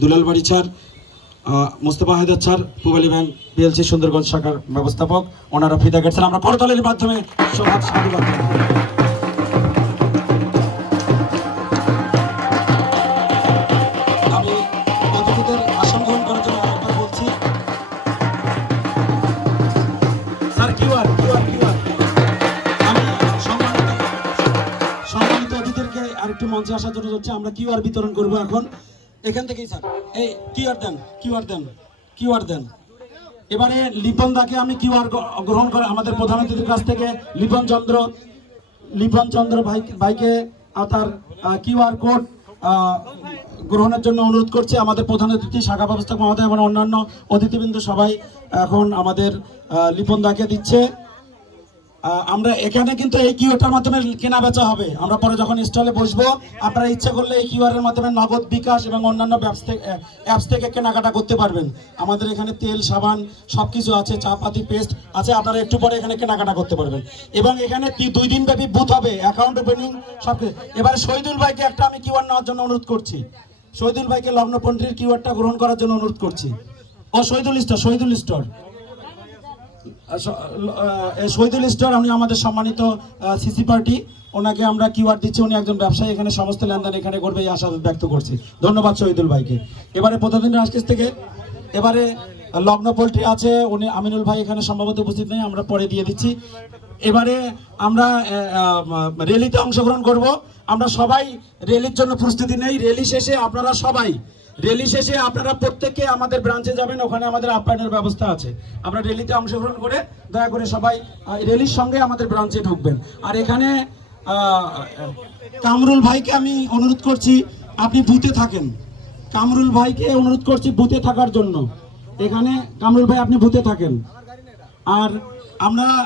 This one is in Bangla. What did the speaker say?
দুলাল Bari sir, Mostafa Haider sir, Pubali bank PLC Sundarganj শাখার ব্যবস্থাপক, ওনারা ফিতা কেটেছেন। আমরা করতালির মাধ্যমে সাধুবাদ জানাই। আমি অতিথিদের আসন গ্রহণ করার জন্য আরেকবার বলছি, স্যার কিউআর। আমি সম্মানিত অতিথিদেরকে আরেকটু মঞ্চে আসার জন্য যাচ্ছি। আমরা কিউআর বিতরণ করব এখন এখান থেকেই। স্যার এই কিউআর দেন। এবারে লিপন দাকে আমি কিউআর গ্রহণ করে আমাদের প্রধান অতিথির কাছ থেকে লিপন চন্দ্র ভাইকে তার কিউআর কোড গ্রহণের জন্য অনুরোধ করছি। আমাদের প্রধান অতিথি শাখা ব্যবস্থাপক মহোদয় এবং অন্যান্য অতিথিবৃন্দ সবাই এখন আমাদের লিপন দাকে দিচ্ছে। আমরা এখানে কিন্তু এই কিউআরটার মাধ্যমে কেনা বেচা হবে। আমরা পরে যখন স্টলে বসবো, আপনারা ইচ্ছা করলে এই কিউআর এর মাধ্যমে নগদ, বিকাশ এবং অন্যান্য অ্যাপস থেকে কেনাকাটা করতে পারবেন। আমাদের এখানে তেল, সাবান সবকিছু আছে, চা পাতি, পেস্ট আছে। আপনারা একটু পরে এখানে কেনাকাটা করতে পারবেন। এবং এখানে 2 দিন ব্যাপী বুথ হবে, অ্যাকাউন্ট ওপেনিং সব। এবারে শহীদুল ভাইকে একটা আমি কিউআর নেওয়ার জন্য অনুরোধ করছি। শহীদুল ভাইকে লগ্নপন্থীর কিউআরটা গ্রহণ করার জন্য অনুরোধ করছি। ও শহীদুল স্টোর উনি আমাদের সম্মানিত সিসি পার্টি, ওনাকে আমরা কিউআর দিচ্ছি। উনি একজন ব্যবসায়ী, এখানে সমস্ত লেনদেন এখানে করবে, এই আশা ব্যক্ত করছি। ধন্যবাদ শহীদুল ভাইকে। এবারে প্রতিদিন রাজকেশ থেকে এবারে লগ্ন পোল্ট্রি আছে, উনি আমিনুল ভাই এখানে সম্ভবত উপস্থিত নেই, আমরা পরে দিয়ে দিচ্ছি। এবারে আমরা র্যালিতে অংশগ্রহণ করব। আমরা সবাই র্যালির জন্য প্রস্তুতি নেই। র্যালি শেষে আপনারা প্রত্যেকে আমাদের ব্রাঞ্চে যাবেন, ওখানে আমাদের আপ্যায়নের ব্যবস্থা আছে। আমরা র্যালিতে অংশগ্রহণ করে দয়া করে সবাই র্যালির সঙ্গে আমাদের ব্রাঞ্চে ঢুকবেন। আর এখানে কামরুল ভাইকে আমি অনুরোধ করছি, আপনি বুথে থাকেন। কামরুল ভাইকে অনুরোধ করছি বুথে থাকার জন্য। এখানে কামরুল ভাই আপনি বুথে থাকেন। আর আমরা